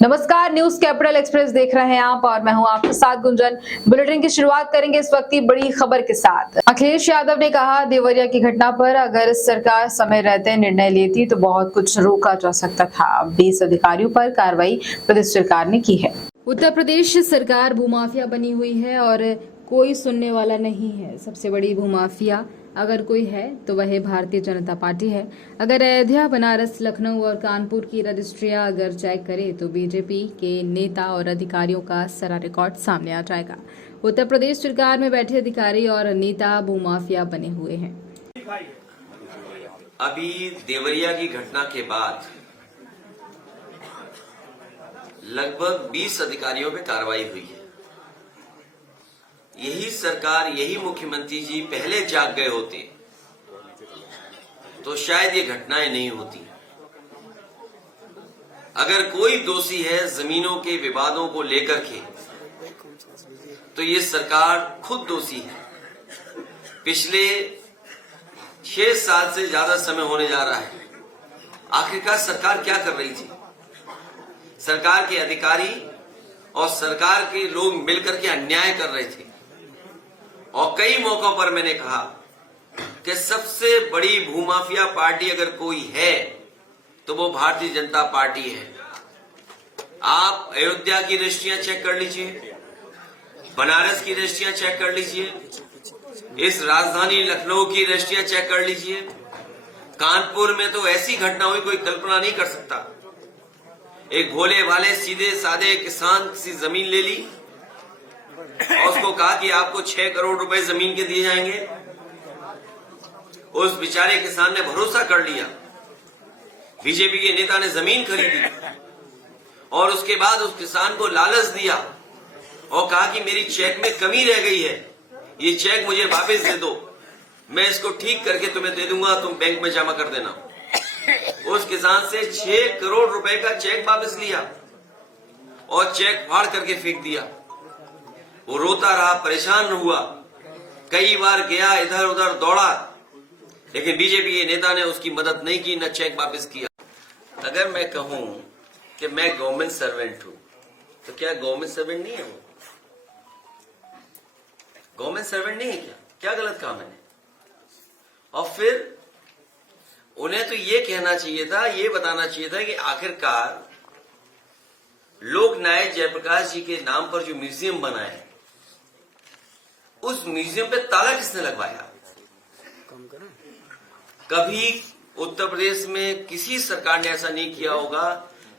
नमस्कार, news capital express देख रहे हैं आप और मैं हूं आपके साथ गुंजन। बुलेटिन की शुरुआत करेंगे इस वक्त की बड़ी खबर के साथ। अखिलेश यादव ने कहा, देवरिया की घटना पर अगर सरकार समय रहते निर्णय लेती तो बहुत कुछ रोका जा सकता था। 20 अधिकारियों पर कार्रवाई प्रदेश सरकार ने की है। उत्तर प्रदेश सरकार भूमाफिया बनी हुई है और कोई सुनने वाला नहीं है। सबसे बड़ी भूमाफिया अगर कोई है तो वह भारतीय जनता पार्टी है। अगर अयोध्या, बनारस, लखनऊ और कानपुर की रजिस्ट्रियां अगर चेक करे तो बीजेपी के नेता और अधिकारियों का सारा रिकॉर्ड सामने आ जाएगा। उत्तर प्रदेश सरकार में बैठे अधिकारी और नेता भूमाफिया बने हुए हैं। अभी देवरिया की घटना के बाद लगभग 20 अधिकारियों पे कार्रवाई हुई है। यही सरकार, यही मुख्यमंत्री जी पहले जाग गए होते तो शायद ये घटनाएं नहीं होती। अगर कोई दोषी है जमीनों के विवादों को लेकर के तो ये सरकार खुद दोषी है। पिछले 6 साल से ज्यादा समय होने जा रहा है। आखिरकार सरकार क्या कर रही थी? सरकार के अधिकारी और सरकार के लोग मिलकर के अन्याय कर रहे थे और कई मौकों पर मैंने कहा कि सबसे बड़ी भूमाफिया पार्टी अगर कोई है तो वो भारतीय जनता पार्टी है। आप अयोध्या की रजिस्ट्रियां चेक कर लीजिए, बनारस की रजिस्ट्रियां चेक कर लीजिए, इस राजधानी लखनऊ की रजिस्ट्रियां चेक कर लीजिए। कानपुर में तो ऐसी घटना हुई कोई कल्पना नहीं कर सकता। एक भोले भाले सीधे साधे किसान किसी जमीन ले ली और उसको कहा कि आपको 6 करोड़ रुपए जमीन के दिए जाएंगे। उस बेचारे किसान ने भरोसा कर लिया। बीजेपी के नेता ने जमीन खरीदी और उसके बाद उस किसान को लालच दिया और कहा कि मेरी चेक में कमी रह गई है, ये चेक मुझे वापस दे दो, मैं इसको ठीक करके तुम्हें दे दूंगा, तुम बैंक में जमा कर देना। उस किसान से 6 करोड़ रुपए का चेक वापस लिया और चेक फाड़ करके फेंक दिया। वो रोता रहा, परेशान हुआ, कई बार गया, इधर उधर दौड़ा, लेकिन बीजेपी के नेता ने उसकी मदद नहीं की, न चेक वापस किया। अगर मैं कहूं कि मैं गवर्नमेंट सर्वेंट हूं तो क्या गवर्नमेंट सर्वेंट नहीं है? वो गवर्नमेंट सर्वेंट नहीं है क्या? क्या गलत कहा मैंने? और फिर उन्हें तो ये कहना चाहिए था, ये बताना चाहिए था कि आखिरकार लोक नायक जयप्रकाश जी के नाम पर जो म्यूजियम बना है, उस म्यूजियम पे ताला किसने लगवाया? कभी उत्तर प्रदेश में किसी सरकार ने ऐसा नहीं किया होगा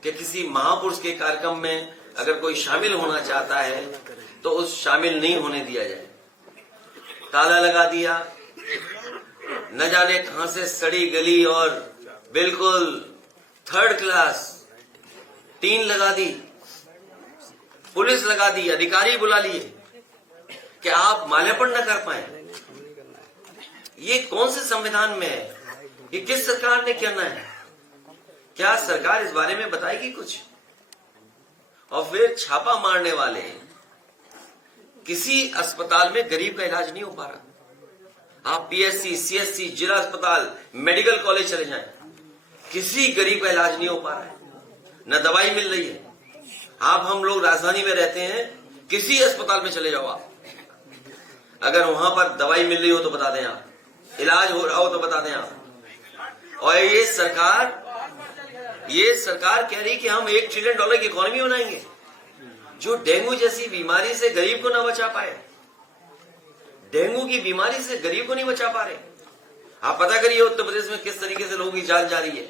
कि किसी महापुरुष के कार्यक्रम में अगर कोई शामिल होना चाहता है तो उस शामिल नहीं होने दिया जाए। ताला लगा दिया, न जाने कहां से सड़ी गली और बिल्कुल 3rd क्लास टीन लगा दी, पुलिस लगा दी, अधिकारी बुला लिए कि आप माल्यार्पण न कर पाए। ये कौन से संविधान में है? ये किस सरकार ने करना है? क्या सरकार इस बारे में बताएगी कुछ? और फिर छापा मारने वाले, किसी अस्पताल में गरीब का इलाज नहीं हो पा रहा। आप पीएससी, सीएससी, जिला अस्पताल, मेडिकल कॉलेज चले जाएं, किसी गरीब का इलाज नहीं हो पा रहा है, न दवाई मिल रही है। हम लोग राजधानी में रहते हैं, किसी अस्पताल में चले जाओ आप, अगर वहां पर दवाई मिल रही हो तो बता दें आप, इलाज हो रहा हो तो बता दें आप। और ये सरकार कह रही कि हम $1 ट्रिलियन की इकोनॉमी बनाएंगे, जो डेंगू जैसी बीमारी से गरीब को ना बचा पाए। डेंगू की बीमारी से गरीब को नहीं बचा पा रहे। आप पता करिए उत्तर प्रदेश में किस तरीके से लोगों की जान जा रही है।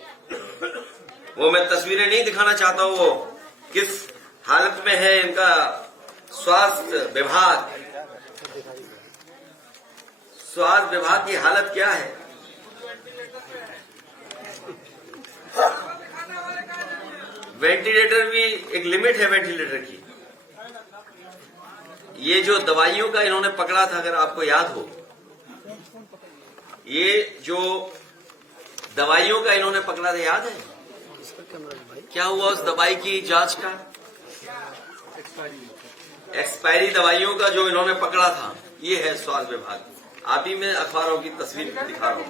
वो मैं तस्वीरें नहीं दिखाना चाहता हूं, वो किस हालत में है इनका स्वास्थ्य विभाग की हालत क्या है। वेंटिलेटर भी एक लिमिट है वेंटिलेटर की। ये जो दवाइयों का इन्होंने पकड़ा था, अगर आपको याद हो, ये जो दवाइयों का इन्होंने पकड़ा था, याद है क्या हुआ उस दवाई की जांच का? एक्सपायरी दवाइयों का जो इन्होंने पकड़ा था, ये है स्वास्थ्य विभाग। आप ही में अखबारों की तस्वीर दिखा रहा हूं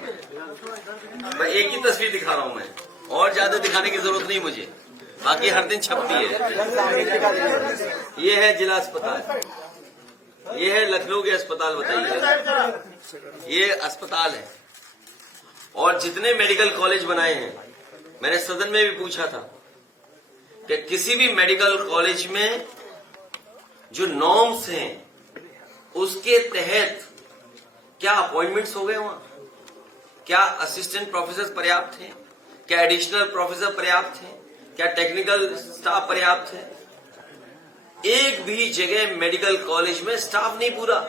मैं एक ही तस्वीर दिखा रहा हूं मैं, और ज्यादा दिखाने की जरूरत नहीं मुझे। बाकी हर दिन छपती है। ये है जिला अस्पताल, ये है लखनऊ के अस्पताल, बताइए ये अस्पताल है। और जितने मेडिकल कॉलेज बनाए हैं, मैंने सदन में भी पूछा था कि किसी भी मेडिकल कॉलेज में जो नॉर्म्स हैं उसके तहत क्या अपॉइंटमेंट्स हो गए वहां, क्या असिस्टेंट प्रोफेसर पर्याप्त हैं, क्या एडिशनल प्रोफेसर पर्याप्त हैं, क्या टेक्निकल स्टाफ पर्याप्त है? एक भी जगह मेडिकल कॉलेज में स्टाफ नहीं पूरा।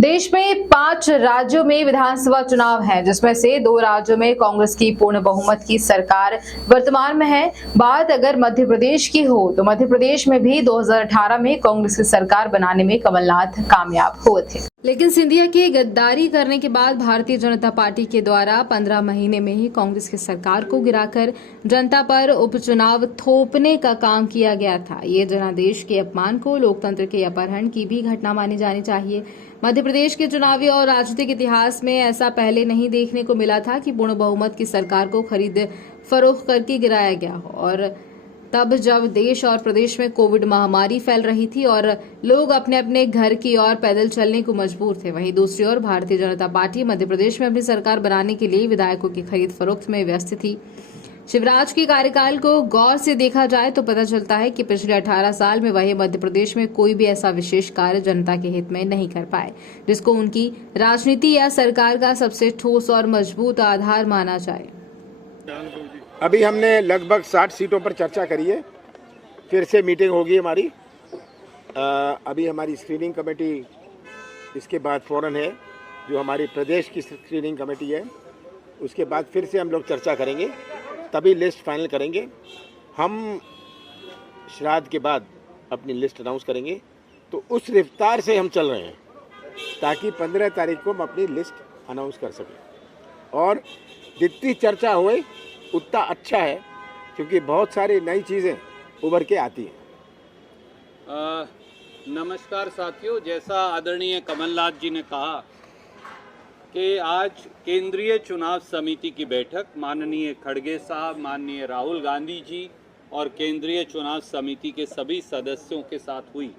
देश में 5 राज्यों में विधानसभा चुनाव है, जिसमें से 2 राज्यों में कांग्रेस की पूर्ण बहुमत की सरकार वर्तमान में है। बात अगर मध्य प्रदेश की हो तो मध्य प्रदेश में भी 2018 में कांग्रेस की सरकार बनाने में कमलनाथ कामयाब हुए थे, लेकिन सिंधिया के गद्दारी करने के बाद भारतीय जनता पार्टी के द्वारा 15 महीने में ही कांग्रेस की सरकार को गिराकर जनता पर उपचुनाव थोपने का काम किया गया था। ये जनादेश के अपमान को लोकतंत्र के अपहरण की भी घटना मानी जानी चाहिए। मध्य प्रदेश के चुनावी और राजनीतिक इतिहास में ऐसा पहले नहीं देखने को मिला था कि पूर्ण बहुमत की सरकार को खरीद फरोख्त करके गिराया गया हो, और तब जब देश और प्रदेश में कोविड महामारी फैल रही थी और लोग अपने अपने घर की ओर पैदल चलने को मजबूर थे। वहीं दूसरी ओर भारतीय जनता पार्टी मध्य प्रदेश में अपनी सरकार बनाने के लिए विधायकों की खरीद फरोख्त में व्यस्त थी। शिवराज के कार्यकाल को गौर से देखा जाए तो पता चलता है कि पिछले 18 साल में वह मध्य प्रदेश में कोई भी ऐसा विशेष कार्य जनता के हित में नहीं कर पाए जिसको उनकी राजनीति या सरकार का सबसे ठोस और मजबूत आधार माना जाए। अभी हमने लगभग 60 सीटों पर चर्चा करी है, फिर से मीटिंग होगी हमारी। अभी हमारी स्क्रीनिंग कमेटी इसके बाद फौरन है, जो हमारी प्रदेश की स्क्रीनिंग कमेटी है, उसके बाद फिर से हम लोग चर्चा करेंगे, तभी लिस्ट फाइनल करेंगे। हम श्राद्ध के बाद अपनी लिस्ट अनाउंस करेंगे, तो उस रफ्तार से हम चल रहे हैं ताकि 15 तारीख को हम अपनी लिस्ट अनाउंस कर सकें। और जितनी चर्चा हुई उतना अच्छा है, क्योंकि बहुत सारी नई चीज़ें उभर के आती हैं। नमस्कार साथियों, जैसा आदरणीय कमलनाथ जी ने कहा कि आज केंद्रीय चुनाव समिति की बैठक माननीय खड़गे साहब, माननीय राहुल गांधी जी और केंद्रीय चुनाव समिति के सभी सदस्यों के साथ हुई।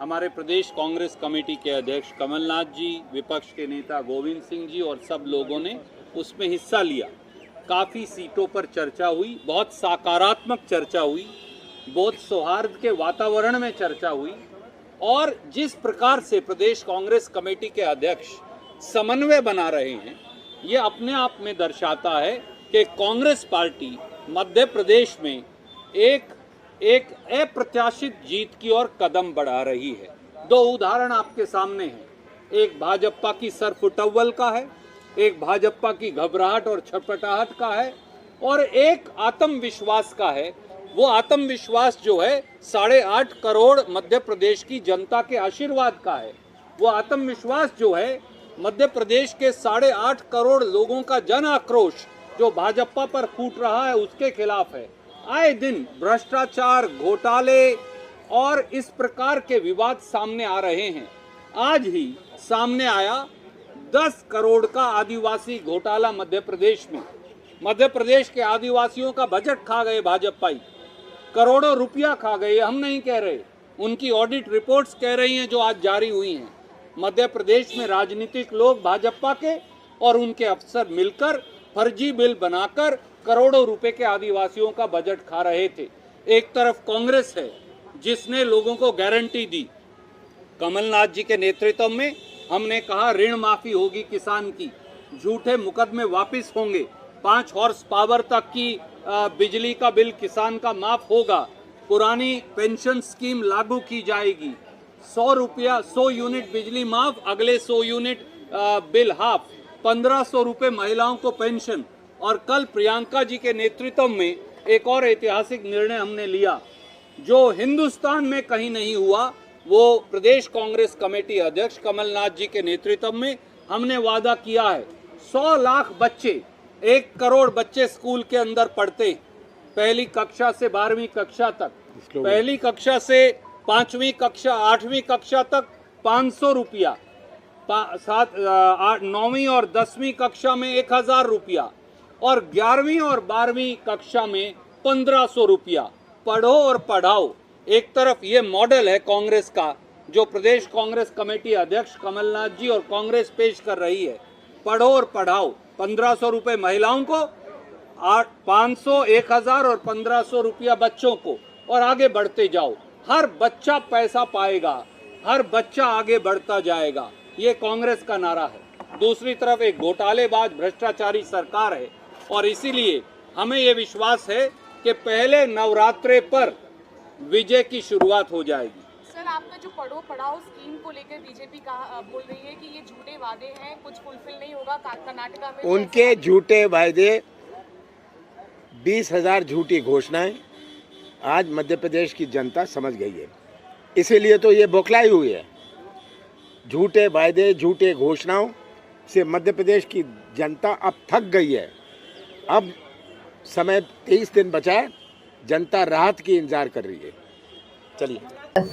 हमारे प्रदेश कांग्रेस कमेटी के अध्यक्ष कमलनाथ जी, विपक्ष के नेता गोविंद सिंह जी और सब लोगों ने उसमें हिस्सा लिया। काफ़ी सीटों पर चर्चा हुई, बहुत सकारात्मक चर्चा हुई, बहुत सौहार्द के वातावरण में चर्चा हुई। और जिस प्रकार से प्रदेश कांग्रेस कमेटी के अध्यक्ष समन्वय बना रहे हैं, ये अपने आप में दर्शाता है कि कांग्रेस पार्टी मध्य प्रदेश में एक अप्रत्याशित जीत की ओर कदम बढ़ा रही है। 2 उदाहरण आपके सामने हैं, एक भाजपा की सरफुटव्वल का है, एक भाजपा की घबराहट और छटपटाहट का है, और एक आत्मविश्वास का है। वो आत्मविश्वास जो है 8.5 करोड़ मध्य प्रदेश की जनता के आशीर्वाद का है। वो आत्मविश्वास जो है मध्य प्रदेश के 8.5 करोड़ लोगों का जन आक्रोश जो भाजपा पर फूट रहा है उसके खिलाफ है। आए दिन भ्रष्टाचार, घोटाले और इस प्रकार के विवाद सामने आ रहे हैं। आज ही सामने आया 10 करोड़ का आदिवासी घोटाला मध्य प्रदेश में। मध्य प्रदेश के आदिवासियों का बजट खा गए भाजपाई, करोड़ों रुपया खा गए। हम नहीं कह रहे, उनकी ऑडिट रिपोर्ट्स कह रही हैं जो आज जारी हुई हैं। मध्य प्रदेश में राजनीतिक लोग भाजपा के और उनके अफसर मिलकर फर्जी बिल बनाकर करोड़ों रुपए के आदिवासियों का बजट खा रहे थे। एक तरफ कांग्रेस है जिसने लोगों को गारंटी दी। कमलनाथ जी के नेतृत्व में हमने कहा ऋण माफी होगी किसान की, झूठे मुकदमे वापस होंगे, 5 हॉर्स पावर तक की बिजली का बिल किसान का माफ होगा, पुरानी पेंशन स्कीम लागू की जाएगी, 100 यूनिट बिजली माफ, अगले 100 यूनिट बिल हाफ, 1500 रुपये महिलाओं को पेंशन। और कल प्रियंका जी के नेतृत्व में एक और ऐतिहासिक निर्णय हमने लिया जो हिंदुस्तान में कहीं नहीं हुआ। वो प्रदेश कांग्रेस कमेटी अध्यक्ष कमलनाथ जी के नेतृत्व में हमने वादा किया है 100 लाख बच्चे, 1 करोड़ बच्चे स्कूल के अंदर पढ़ते, पहली कक्षा से 12वीं कक्षा तक, पहली कक्षा से 5वीं कक्षा 8वीं कक्षा तक 500 रुपया, 9वीं और 10वीं कक्षा में 1000 रुपया, और 11वीं और 12वीं कक्षा में 1500 रुपया। पढ़ो और पढ़ाओ। एक तरफ ये मॉडल है कांग्रेस का जो प्रदेश कांग्रेस कमेटी अध्यक्ष कमलनाथ जी और कांग्रेस पेश कर रही है, पढ़ो और पढ़ाओ। 1500 रुपए महिलाओं को, 500, 1000 और 1500 रुपया बच्चों को, और आगे बढ़ते जाओ। हर बच्चा पैसा पाएगा, हर बच्चा आगे बढ़ता जाएगा, ये कांग्रेस का नारा है। दूसरी तरफ एक घोटालेबाज भ्रष्टाचारी सरकार है और इसीलिए हमें ये विश्वास है कि पहले नवरात्रे पर विजय की शुरुआत हो जाएगी। सर, आपका जो पढ़ो पढ़ाओ स्कीम को लेकर बीजेपी बोल रही है कि ये झूठे वादे हैं, कुछ फुलफिल नहीं होगा। कर्नाटका में उनके झूठे वायदे, 20,000 झूठी घोषणाएं आज मध्य प्रदेश की जनता समझ गई है। इसीलिए तो ये बौखलाई हुई है। झूठे वायदे, झूठे घोषणाओं से मध्य प्रदेश की जनता अब थक गई है। अब समय 23 दिन बचा है, जनता राहत की इंतजार कर रही है। चलिए,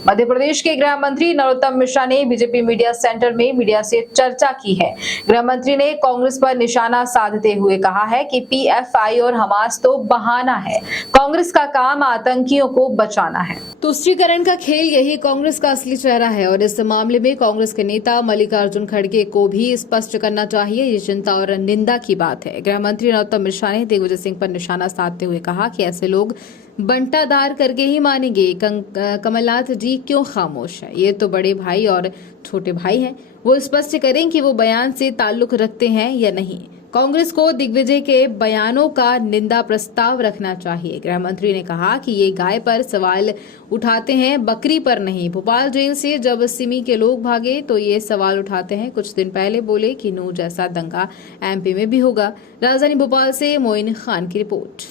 मध्य प्रदेश के गृह मंत्री नरोत्तम मिश्रा ने बीजेपी मीडिया सेंटर में मीडिया से चर्चा की है। गृह मंत्री ने कांग्रेस पर निशाना साधते हुए कहा है कि पीएफआई और हमास तो बहाना है, कांग्रेस का काम आतंकियों को बचाना है। तुष्टीकरण का खेल यही कांग्रेस का असली चेहरा है और इस मामले में कांग्रेस के नेता मल्लिकार्जुन खड़गे को भी स्पष्ट करना चाहिए। ये चिंता और निंदा की बात है। गृह मंत्री नरोत्तम मिश्रा ने दिग्विजय सिंह पर निशाना साधते हुए कहा कि ऐसे लोग बंटाधार करके ही मानेंगे। कमलनाथ जी क्यों खामोश है? ये तो बड़े भाई और छोटे भाई हैं, वो स्पष्ट करें कि वो बयान से ताल्लुक रखते हैं या नहीं। कांग्रेस को दिग्विजय के बयानों का निंदा प्रस्ताव रखना चाहिए। गृह मंत्री ने कहा कि ये गाय पर सवाल उठाते हैं, बकरी पर नहीं। भोपाल जेल से जब सिमी के लोग भागे तो ये सवाल उठाते हैं। कुछ दिन पहले बोले कि नूह जैसा दंगा एमपी में भी होगा। राजधानी भोपाल से मोइन खान की रिपोर्ट।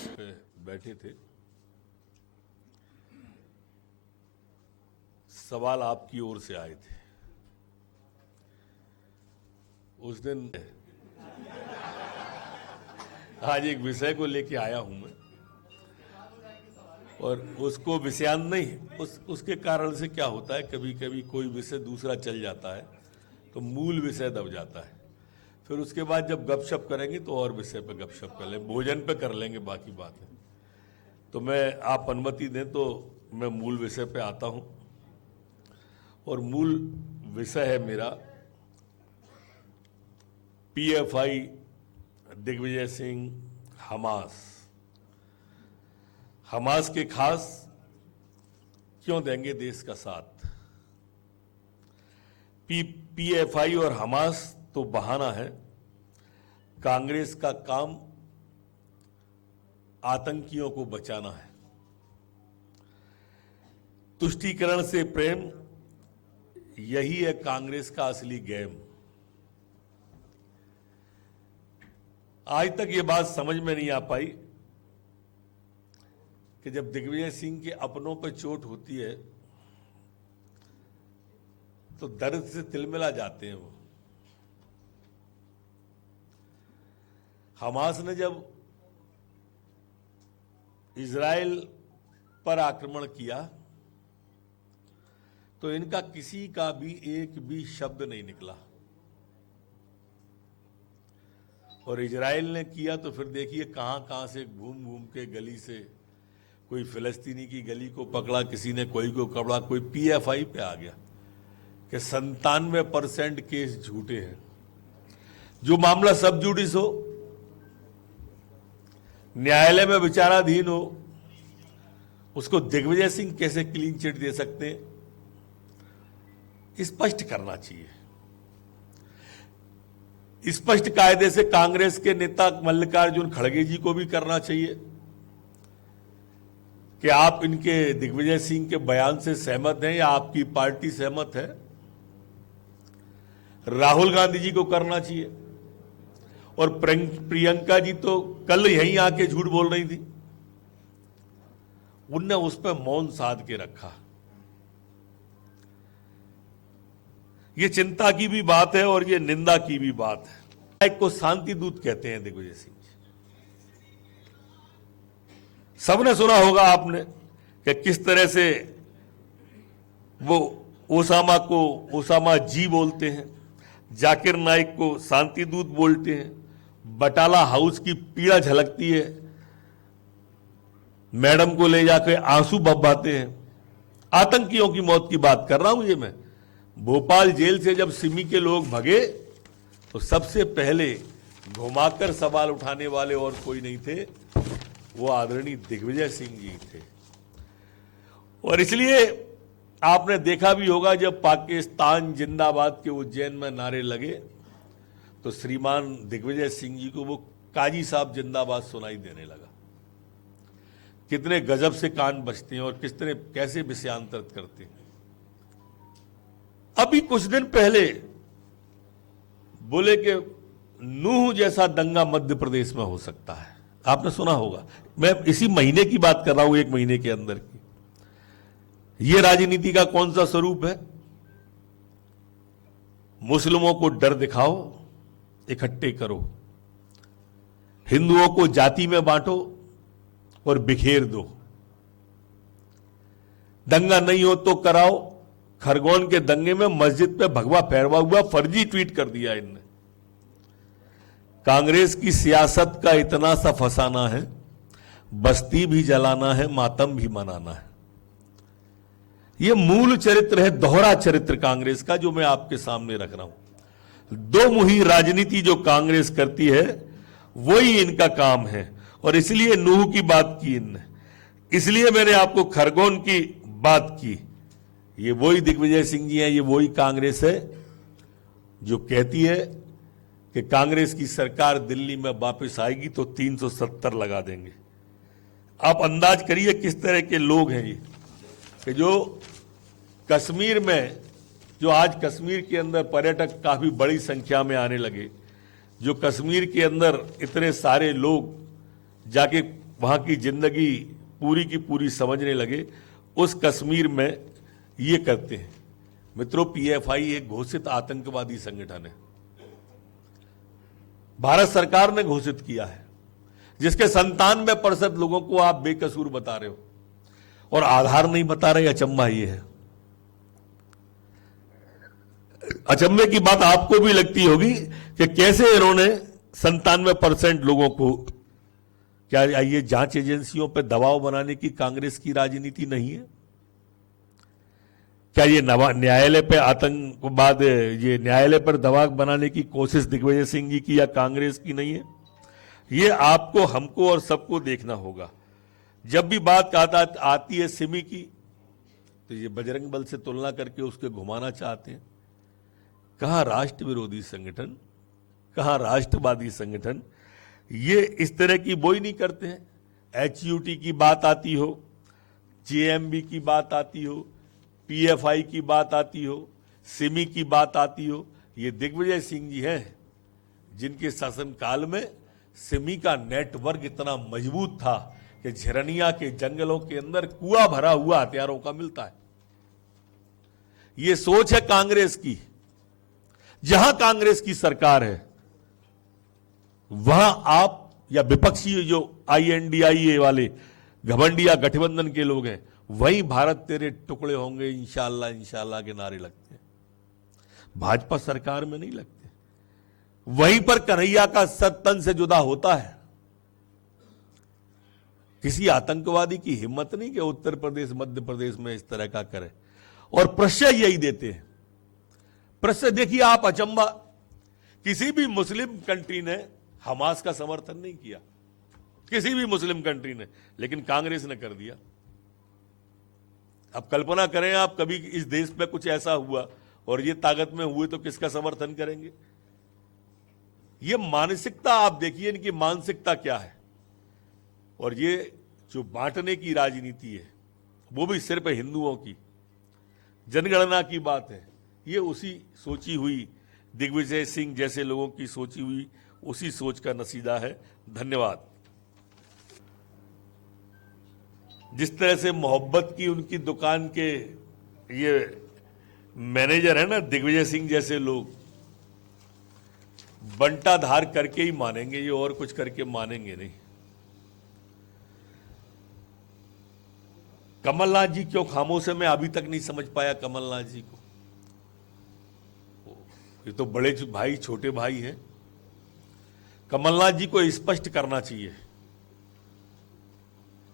बैठे थे, सवाल आपकी ओर से आए थे। उस दिन आज एक विषय को लेके आया हूं मैं, और उसको विषयांत नहीं, उसके कारण से क्या होता है, कभी कभी कोई विषय दूसरा चल जाता है तो मूल विषय दब जाता है। फिर उसके बाद जब गपशप करेंगे तो और विषय पे गपशप कर लेंगे, भोजन पे कर लेंगे, बाकी बात है। तो मैं, आप अनुमति दें तो मैं मूल विषय पे आता हूं। और मूल विषय है मेरा पीएफआई, दिग्विजय सिंह, हमास के खास क्यों देंगे देश का साथ? पीएफआई और हमास तो बहाना है, कांग्रेस का काम आतंकियों को बचाना है। तुष्टीकरण से प्रेम, यही है कांग्रेस का असली गेम। आज तक ये बात समझ में नहीं आ पाई कि जब दिग्विजय सिंह के अपनों पर चोट होती है तो दर्द से तिलमिला जाते हैं वो। हमास ने जब इजराइल पर आक्रमण किया तो इनका किसी का भी एक भी शब्द नहीं निकला, और इजराइल ने किया तो फिर देखिए कहां कहां से घूम घूम के गली से कोई फिलिस्तीनी की गली को पकड़ा, किसी ने कोई को पकड़ा, कोई पीएफआई पे आ गया कि 97% केस झूठे हैं। जो मामला सब जुडिस हो, न्यायालय में विचाराधीन हो, उसको दिग्विजय सिंह कैसे क्लीन चिट दे सकते हैं? स्पष्ट करना चाहिए। स्पष्ट कायदे से कांग्रेस के नेता मल्लिकार्जुन खड़गे जी को भी करना चाहिए कि आप इनके दिग्विजय सिंह के बयान से सहमत हैं या आपकी पार्टी सहमत है। राहुल गांधी जी को करना चाहिए, और प्रियंका जी तो कल यहीं आके झूठ बोल रही थी, उनने उस पर मौन साध के रखा। ये चिंता की भी बात है और ये निंदा की भी बात है। एक को शांति दूत कहते हैं दिग्विजय सिंह जी। सबने सुना होगा आपने कि किस तरह से वो ओसामा जी बोलते हैं, जाकिर नाइक को शांति दूत बोलते हैं, बटाला हाउस की पीड़ा झलकती है, मैडम को ले जाकर आंसू बहाते हैं। आतंकियों की मौत की बात कर रहा हूं ये मैं। भोपाल जेल से जब सिमी के लोग भगे तो सबसे पहले घुमाकर सवाल उठाने वाले और कोई नहीं थे, वो आदरणीय दिग्विजय सिंह जी थे। और इसलिए आपने देखा भी होगा जब पाकिस्तान जिंदाबाद के उज्जैन में नारे लगे तो श्रीमान दिग्विजय सिंह जी को वो काजी साहब जिंदाबाद सुनाई देने लगा। कितने गजब से कान बजते हैं और किस तरह कैसे विषयांतरित करते हैं। अभी कुछ दिन पहले बोले कि नूह जैसा दंगा मध्य प्रदेश में हो सकता है, आपने सुना होगा। मैं इसी महीने की बात कर रहा हूं, 1 महीने के अंदर की। यह राजनीति का कौन सा स्वरूप है? मुस्लिमों को डर दिखाओ, इकट्ठे करो, हिंदुओं को जाति में बांटो और बिखेर दो। दंगा नहीं हो तो कराओ। खरगोन के दंगे में मस्जिद पे भगवा फहरवा हुआ फर्जी ट्वीट कर दिया इनने। कांग्रेस की सियासत का इतना सा फसाना है, बस्ती भी जलाना है, मातम भी मनाना है। यह मूल चरित्र है, दोहरा चरित्र कांग्रेस का, जो मैं आपके सामने रख रहा हूं। दो मुही राजनीति जो कांग्रेस करती है वही इनका काम है। और इसलिए नूह की बात की इनने, इसलिए मैंने आपको खरगोन की बात की। ये वही दिग्विजय सिंह जी हैं, ये वही कांग्रेस है जो कहती है कि कांग्रेस की सरकार दिल्ली में वापस आएगी तो 370 लगा देंगे। आप अंदाज करिए किस तरह के लोग हैं ये, कि जो कश्मीर में, जो आज कश्मीर के अंदर पर्यटक काफी बड़ी संख्या में आने लगे, जो कश्मीर के अंदर इतने सारे लोग जाके वहां की जिंदगी पूरी की पूरी समझने लगे, उस कश्मीर में ये करते हैं। मित्रों, पीएफआई एक घोषित आतंकवादी संगठन है, भारत सरकार ने घोषित किया है, जिसके 97% लोगों को आप बेकसूर बता रहे हो और आधार नहीं बता रहे। अचंभा ये है, अचंभे की बात आपको भी लगती होगी कि कैसे इन्होंने 97% लोगों को, क्या ये जांच एजेंसियों पर दबाव बनाने की कांग्रेस की राजनीति नहीं है? क्या ये न्यायालय पे आतंकवाद, ये न्यायालय पर दबाव बनाने की कोशिश दिग्विजय सिंह जी की या कांग्रेस की नहीं है? ये आपको, हमको और सबको देखना होगा। जब भी बात आती है सिमी की, तो ये बजरंग बल से तुलना करके उसके घुमाना चाहते हैं। कहां राष्ट्र विरोधी संगठन, कहां राष्ट्रवादी संगठन, ये इस तरह की वो ही नहीं करते हैं। HUT की बात आती हो, JMB की बात आती हो, PFI की बात आती हो, सिमी की बात आती हो, ये दिग्विजय सिंह जी हैं जिनके शासनकाल में सिमी का नेटवर्क इतना मजबूत था कि झरनिया के जंगलों के अंदर कुआं भरा हुआ हथियारों का मिलता है। ये सोच है कांग्रेस की। जहां कांग्रेस की सरकार है वहां आप या विपक्षी जो INDIA वाले घमंडिया गठबंधन के लोग हैं, वही भारत तेरे टुकड़े होंगे इंशाअल्लाह इंशाअल्लाह के नारे लगते हैं। भाजपा सरकार में नहीं लगते। वहीं पर कन्हैया का सत तन से जुदा होता है। किसी आतंकवादी की हिम्मत नहीं कि उत्तर प्रदेश मध्य प्रदेश में इस तरह का करे, और प्रश्रय यही देते हैं। प्रश्रय देखिए आप, अचंबा, किसी भी मुस्लिम कंट्री ने हमास का समर्थन नहीं किया, किसी भी मुस्लिम कंट्री ने, लेकिन कांग्रेस ने कर दिया। अब कल्पना करें आप, कभी इस देश में कुछ ऐसा हुआ और ये ताकत में हुए तो किसका समर्थन करेंगे? ये मानसिकता आप देखिए, इनकी मानसिकता क्या है। और ये जो बांटने की राजनीति है, वो भी सिर्फ हिंदुओं की, जनगणना की बात है, ये उसी सोची हुई दिग्विजय सिंह जैसे लोगों की सोची हुई उसी सोच का नतीजा है। धन्यवाद। जिस तरह से मोहब्बत की उनकी दुकान के ये मैनेजर है ना, दिग्विजय सिंह जैसे लोग, बंटाधार करके ही मानेंगे, ये और कुछ करके मानेंगे नहीं। कमलनाथ जी क्यों खामोश है, मैं अभी तक नहीं समझ पाया कमलनाथ जी को। ये तो बड़े भाई छोटे भाई हैं। कमलनाथ जी को स्पष्ट करना चाहिए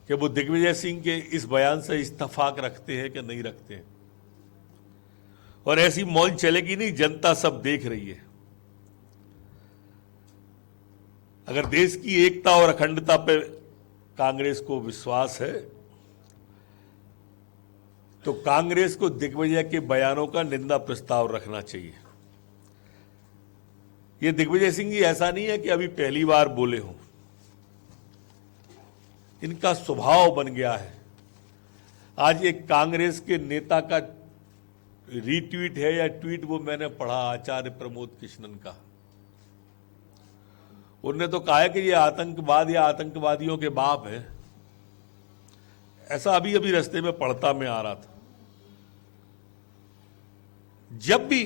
कि वो दिग्विजय सिंह के इस बयान से इत्तेफाक रखते हैं कि नहीं रखते हैं। और ऐसी मौन चलेगी नहीं, जनता सब देख रही है। अगर देश की एकता और अखंडता पे कांग्रेस को विश्वास है तो कांग्रेस को दिग्विजय के बयानों का निंदा प्रस्ताव रखना चाहिए। ये दिग्विजय सिंह जी ऐसा नहीं है कि अभी पहली बार बोले हों, इनका स्वभाव बन गया है। आज एक कांग्रेस के नेता का रीट्वीट है या ट्वीट, वो मैंने पढ़ा, आचार्य प्रमोद कृष्णन का। उन्होंने तो कहा है कि ये आतंकवाद या आतंकवादियों के बाप है। ऐसा अभी अभी रास्ते में पढ़ता मैं आ रहा था। जब भी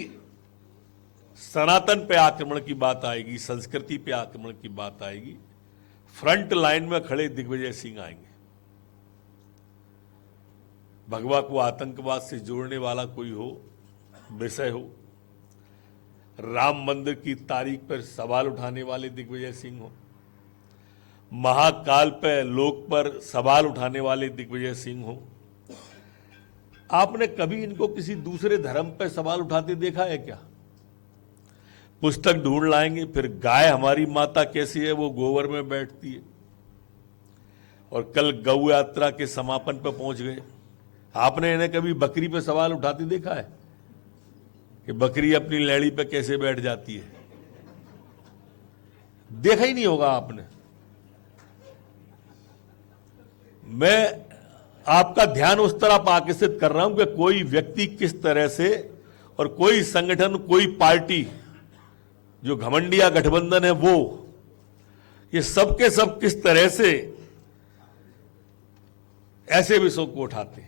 सनातन पे आक्रमण की बात आएगी, संस्कृति पे आक्रमण की बात आएगी, फ्रंट लाइन में खड़े दिग्विजय सिंह आएंगे। भगवा को आतंकवाद से जोड़ने वाला कोई हो, विषय हो, राम मंदिर की तारीख पर सवाल उठाने वाले दिग्विजय सिंह हो, महाकाल पर लोक पर सवाल उठाने वाले दिग्विजय सिंह हो। आपने कभी इनको किसी दूसरे धर्म पर सवाल उठाते देखा है क्या? पुस्तक ढूंढ लाएंगे, फिर गाय हमारी माता कैसी है, वो गोबर में बैठती है। और कल गौ यात्रा के समापन पर पहुंच गए। आपने इन्हें कभी बकरी पे सवाल उठाते देखा है कि बकरी अपनी लेड़ी पे कैसे बैठ जाती है? देखा ही नहीं होगा आपने। मैं आपका ध्यान उस तरफ आकर्षित कर रहा हूं कि कोई व्यक्ति किस तरह से और कोई संगठन, कोई पार्टी, जो घमंडिया गठबंधन है वो, ये सब के सब किस तरह से ऐसे विषयों को उठाते हैं।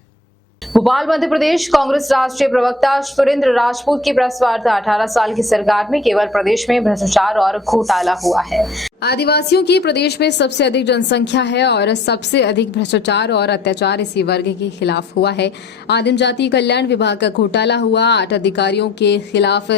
भोपाल मध्य प्रदेश कांग्रेस राष्ट्रीय प्रवक्ता सुरेंद्र राजपूत की प्रेस वार्ता। 18 साल की सरकार में केवल प्रदेश में भ्रष्टाचार और घोटाला हुआ है। आदिवासियों की प्रदेश में सबसे अधिक जनसंख्या है और सबसे अधिक भ्रष्टाचार और अत्याचार इसी वर्ग के खिलाफ हुआ है। आदिम जाति कल्याण विभाग का घोटाला हुआ। 8 अधिकारियों के खिलाफ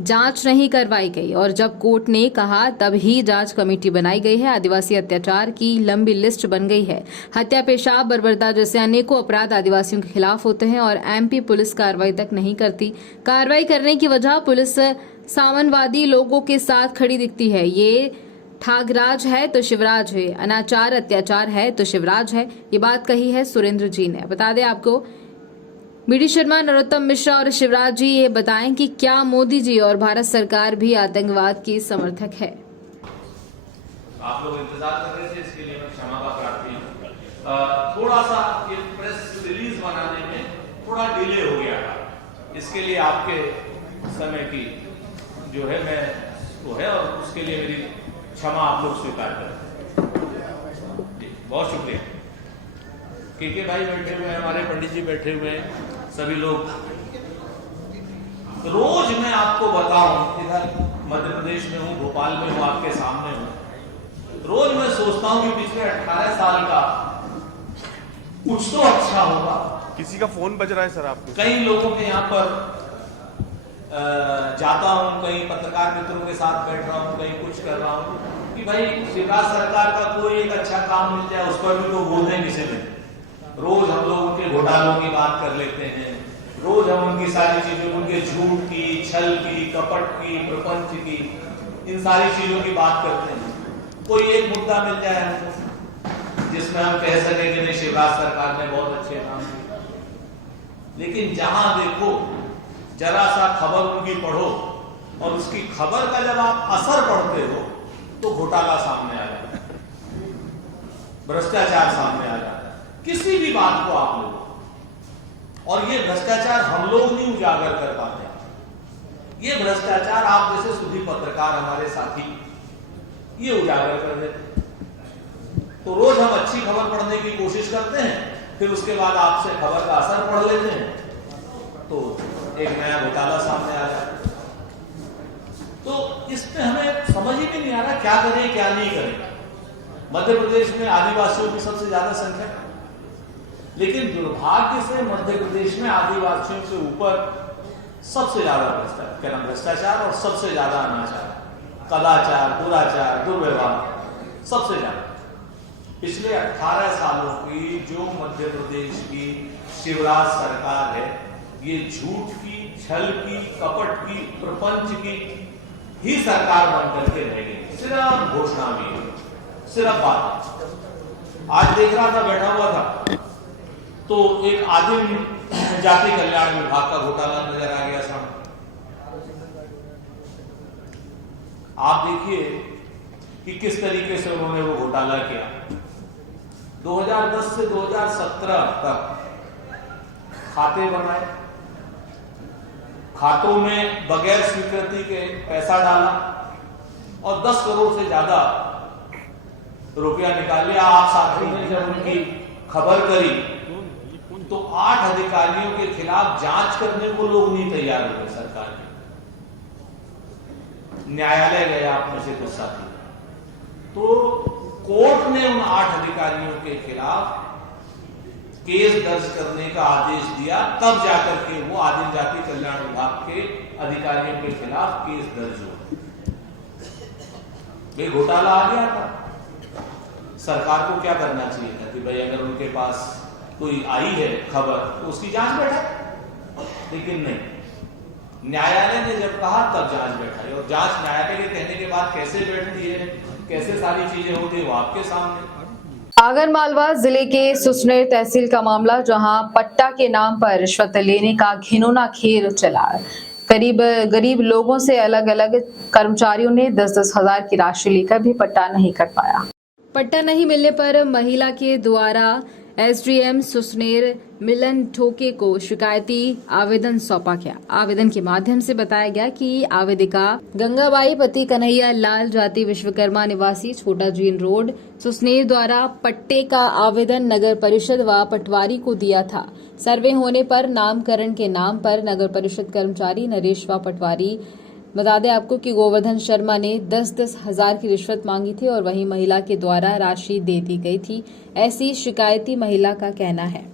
जांच नहीं करवाई गई और जब कोर्ट ने कहा तब ही जांच कमेटी बनाई गई है। आदिवासी अत्याचार की लंबी लिस्ट बन गई है। हत्या, पेशाब, बर्बरता जैसे अनेकों अपराध आदिवासियों के खिलाफ होते हैं और एमपी पुलिस कार्रवाई तक नहीं करती। कार्रवाई करने की वजह पुलिस सामंतवादी लोगों के साथ खड़ी दिखती है। ये ठागराज है तो शिवराज है, अनाचार अत्याचार है तो शिवराज है। ये बात कही है सुरेंद्र जी ने। बता दें आपको, बीडी शर्मा, नरोत्तम मिश्रा और शिवराज जी ये बताएं कि क्या मोदी जी और भारत सरकार भी आतंकवाद की समर्थक है। आप लोग इंतजार कर रहे थे, इसके लिए मैं क्षमा का प्रार्थी हूँ। थोड़ा सा ये प्रेस रिलीज बनाने में थोड़ा डिले हो गया था, इसके लिए आपके समय की जो है मैं वो है, और उसके लिए मेरी क्षमा आप लोग स्वीकार करें। जी बहुत शुक्रिया। के भाई बैठे हुए हैं, हमारे पंडित जी बैठे हुए हैं, सभी लोग। रोज मैं आपको बताऊं, इधर मध्य प्रदेश में हूं, भोपाल में हूं, आपके सामने हूं। रोज मैं सोचता हूं कि पिछले 18 साल का कुछ तो अच्छा होगा। किसी का फोन बज रहा है सर आपको? कई लोगों के यहाँ पर जाता हूं, कई पत्रकार मित्रों के साथ बैठ रहा हूं, कहीं कुछ कर रहा हूं कि भाई शिवराज सरकार का कोई एक अच्छा काम मिल जाए, उस पर भी तो बोलते हैं किसी में। रोज हम लोग उनके घोटालों की बात कर लेते हैं, रोज हम उनकी सारी चीजों, उनके झूठ की, छल की, कपट की, प्रपंच की, इन सारी चीजों की बात करते हैं। कोई एक मुद्दा मिल जाए हमको जिसमें हम कह सके कि नहीं, शिवराज सरकार ने बहुत अच्छे काम किए। लेकिन जहां देखो, जरा सा खबर उनकी पढ़ो और उसकी खबर का जब आप असर पढ़ते हो तो घोटाला सामने आ जाता है, भ्रष्टाचार सामने आ जाता है, किसी भी बात को आप लोग। और ये भ्रष्टाचार हम लोग नहीं उजागर कर पाते, ये भ्रष्टाचार आप जैसे सुधी पत्रकार, हमारे साथी, ये उजागर कर देते। तो रोज हम अच्छी खबर पढ़ने की कोशिश करते हैं, फिर उसके बाद आपसे खबर का असर पढ़ लेते हैं तो एक नया घोटाला सामने आ जाता है। तो इसमें हमें समझ ही नहीं आ रहा क्या करें क्या नहीं करें। मध्य प्रदेश में आदिवासियों की सबसे ज्यादा संख्या, लेकिन दुर्भाग्य से मध्य प्रदेश में आदिवासियों से ऊपर सबसे ज्यादा भ्रष्टाचार और सबसे ज्यादा अनाचार, कदाचार, दुराचार, दुर्व्यवहार सबसे ज्यादा। पिछले 18 सालों की जो मध्य प्रदेश की शिवराज सरकार है, ये झूठ की, छल की, कपट की, प्रपंच की ही सरकार बन करके रह गई। सिर्फ घोषणा भी, सिर्फ बात। आज देख रहा था, बैठा हुआ था, तो एक आदिम जाति कल्याण विभाग का घोटाला नजर आ गया सामने। आप देखिए कि किस तरीके से उन्होंने वो घोटाला किया। 2010 से 2017 तक खाते बनाए, खातों में बगैर स्वीकृति के पैसा डाला और 10 करोड़ से ज्यादा रुपया निकाल लिया। आप साथी ने जब उनकी खबर करी तो 8 अधिकारियों के खिलाफ जांच करने को लोग नहीं तैयार हुए। सरकार के न्यायालय गए आप में से कुछ साथी, तो कोर्ट ने उन 8 अधिकारियों के खिलाफ केस दर्ज करने का आदेश दिया, तब जाकर के वो आदिम जाति कल्याण विभाग के अधिकारियों के खिलाफ केस दर्ज हुआ। ये घोटाला आ गया था। सरकार को क्या करना चाहिए था कि भाई अगर उनके पास कोई आई है खबर तो उसकी जांच बैठाए, लेकिन नहीं। न्यायालय ने जब कहा तब जांच बैठाई, और जांच न्यायालय के कहने के बाद कैसे बैठती है, कैसे सारी चीजें होती है, वो आपके सामने। आगरमालवा जिले के सुसनेर तहसील का मामला, जहां पट्टा के नाम पर रिश्वत लेने का घिनौना खेल चला। करीब गरीब लोगों से अलग अलग कर्मचारियों ने 10-10 हजार की राशि लेकर भी पट्टा नहीं कर पाया। पट्टा नहीं मिलने पर महिला के द्वारा एसडीएम सुसनेर मिलन ठोके को शिकायती आवेदन सौंपा गया। आवेदन के माध्यम से बताया गया कि आवेदिका गंगाबाई पति कन्हैया लाल जाति विश्वकर्मा निवासी छोटा जीन रोड सुसनेर द्वारा पट्टे का आवेदन नगर परिषद व पटवारी को दिया था। सर्वे होने पर नामकरण के नाम पर नगर परिषद कर्मचारी नरेश व पटवारी, बता दें आपको कि गोवर्धन शर्मा ने 10-10 हजार की रिश्वत मांगी थी और वहीं महिला के द्वारा राशि दे दी गई थी, ऐसी शिकायती महिला का कहना है।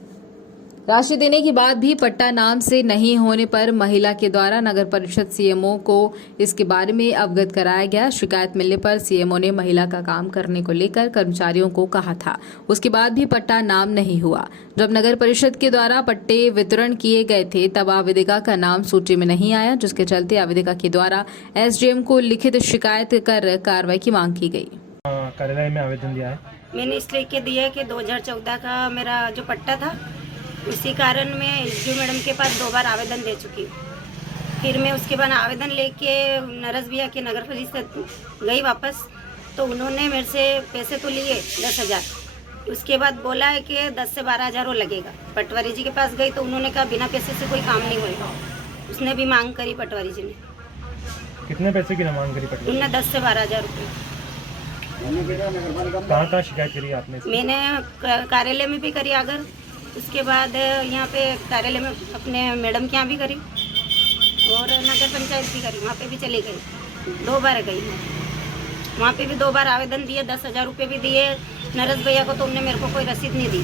राशि देने के बाद भी पट्टा नाम से नहीं होने पर महिला के द्वारा नगर परिषद सीएमओ को इसके बारे में अवगत कराया गया। शिकायत मिलने पर सीएमओ ने महिला का काम करने को लेकर कर्मचारियों को कहा था। उसके बाद भी पट्टा नाम नहीं हुआ। जब नगर परिषद के द्वारा पट्टे वितरण किए गए थे तब आवेदिका का नाम सूची में नहीं आया, जिसके चलते आवेदिका के द्वारा एसडीएम को लिखित शिकायत कर कार्रवाई की मांग की गई। कार्यालय में आवेदन दिया है मैंने इसलिए के दिया है कि 2014 का मेरा जो पट्टा था उसी कारण मैं एसडीओ मैडम के पास 2 बार आवेदन दे चुकी हूँ। फिर मैं उसके बाद आवेदन लेके नरस भैया के नगर परिषद गई वापस, तो उन्होंने मेरे से पैसे तो लिए 10,000। उसके बाद बोला है कि 10 से 12 हज़ार वो लगेगा। पटवारी जी के पास गई तो उन्होंने कहा बिना पैसे से कोई काम नहीं होगा। उसने भी मांग करी पटवारी जी ने। कितने पैसे की मांग करी पटवारी? उन्होंने 10 से 12 हज़ार रुपये। कहाँ शिकायत करी आपने? मैंने कार्यालय में भी करी, अगर उसके बाद यहाँ पे कार्यालय में अपने मैडम के यहाँ भी करी और नगर पंचायत भी करी, वहाँ पे भी चली गई। 2 बार गई मैं, वहाँ पे भी 2 बार आवेदन दिए, 10,000 रुपये भी दिए नरस भैया को, तो उन्होंने मेरे को कोई रसीद नहीं दी।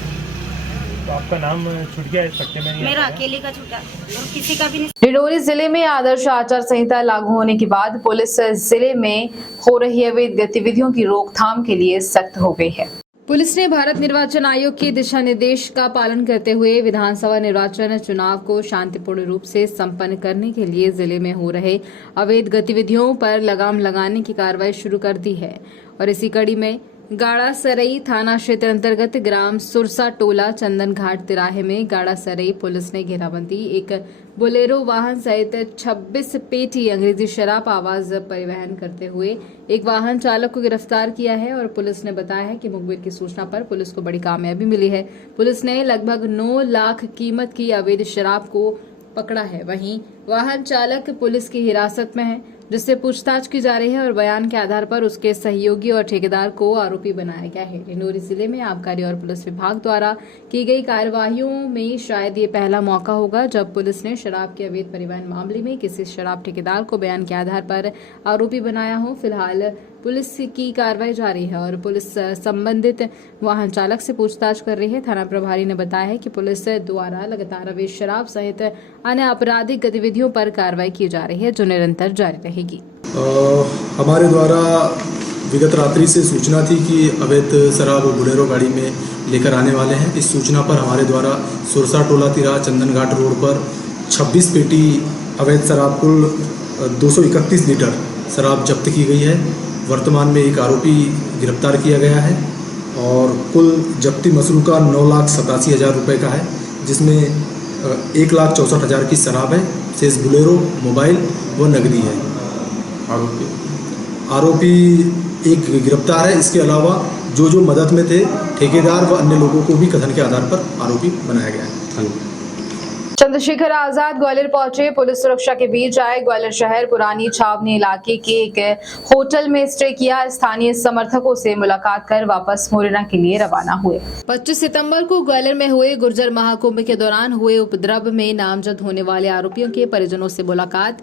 तो आपका नाम छूट गया इस पट्टे में? मेरा अकेली का छूटा और किसी का भी नहीं। डिंडोरी जिले में आदर्श आचार संहिता लागू होने के बाद पुलिस जिले में हो रही अवैध गतिविधियों की रोकथाम के लिए सख्त हो गई है। पुलिस ने भारत निर्वाचन आयोग के दिशा निर्देश का पालन करते हुए विधानसभा निर्वाचन चुनाव को शांतिपूर्ण रूप से संपन्न करने के लिए जिले में हो रहे अवैध गतिविधियों पर लगाम लगाने की कार्रवाई शुरू कर दी है। और इसी कड़ी में गाड़ा सरई थाना क्षेत्र अंतर्गत ग्राम सुरसा टोला चंदन घाट तिराहे में गाड़ा सरई पुलिस ने घेराबंदी एक बोलेरो वाहन सहित 26 पेटी अंग्रेजी शराब आवाज परिवहन करते हुए एक वाहन चालक को गिरफ्तार किया है। और पुलिस ने बताया है कि मुखबिर की सूचना पर पुलिस को बड़ी कामयाबी मिली है। पुलिस ने लगभग 9 लाख कीमत की अवैध शराब को पकड़ा है। वहीं वाहन चालक पुलिस की हिरासत में है, जिससे पूछताछ की जा रही है और बयान के आधार पर उसके सहयोगी और ठेकेदार को आरोपी बनाया गया है। डिंडोरी जिले में आबकारी और पुलिस विभाग द्वारा की गई कार्यवाहियों में शायद ये पहला मौका होगा जब पुलिस ने शराब के अवैध परिवहन मामले में किसी शराब ठेकेदार को बयान के आधार पर आरोपी बनाया हो। फिलहाल पुलिस की कार्रवाई जारी है और पुलिस संबंधित वाहन चालक से पूछताछ कर रही है। थाना प्रभारी ने बताया है कि पुलिस द्वारा लगातार अवैध शराब सहित अन्य आपराधिक गतिविधियों पर कार्रवाई की जा रही है, जो निरंतर जारी रहेगी। हमारे द्वारा विगत रात्रि से सूचना थी कि अवैध शराब बोलेरो गाड़ी में लेकर आने वाले हैं। इस सूचना पर हमारे द्वारा सुरसा टोला तिराहा चंदन घाट रोड पर 26 पेटी अवैध शराब कुल 231 लीटर शराब जब्त की गई है। वर्तमान में एक आरोपी गिरफ्तार किया गया है और कुल जब्ती मसरूका 9,87,000 रुपये का है, जिसमें 1,64,000 की शराब है, शेष बुलेरो, मोबाइल व नकदी है। आरोपी एक गिरफ्तार है। इसके अलावा जो मदद में थे ठेकेदार व अन्य लोगों को भी कथन के आधार पर आरोपी बनाया गया है। चंद्रशेखर आजाद ग्वालियर पहुंचे। पुलिस सुरक्षा के बीच आए ग्वालियर शहर पुरानी छावनी इलाके के एक होटल में स्टे किया। स्थानीय समर्थकों से मुलाकात कर वापस मुरैना के लिए रवाना हुए। 25 सितंबर को ग्वालियर में हुए गुर्जर महाकुंभ के दौरान हुए उपद्रव में नामजद होने वाले आरोपियों के परिजनों से मुलाकात।